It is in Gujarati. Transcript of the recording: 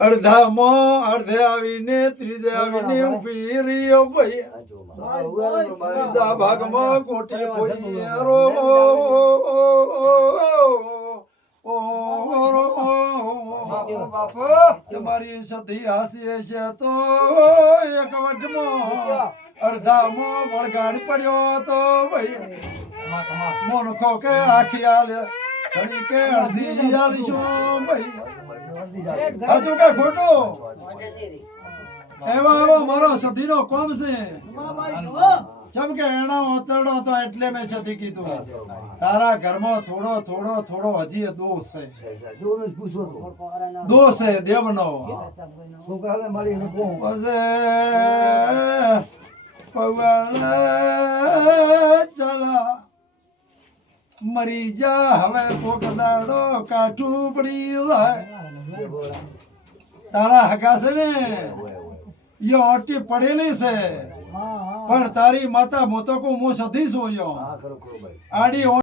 અડધામાં અડધે આવીને ત્રીજે આવીને ઊભી રહ્યો ભાઈ ત્રીજા ભાગમાં કોટી કોઈ તમારી સતી હાસીએ છે તો એક વટમાં અડધામાં વળગાડ પડ્યો તો ભાઈ મોનખો કે આખી આલે ઘડી કે અડધી આલીશું ભાઈ હજુ કે ખોટું એવા એવો મારો સતીનો કોમ છે જેમ કે એનો ઓતરડો તો એટલે મેં સતી કીધું તારા ઘરમાં થોડો થોડો થોડો હજી દોષ છે દોષ છે દેવનો છોકરાને મારી ચલા મરી જા હવે કોક દાડો કાઠું પડી જાય તારા હગા છે ને યો ઓટી પડેલી છે પણ તારી માતા મોતો કો મો સધી સોયો આડી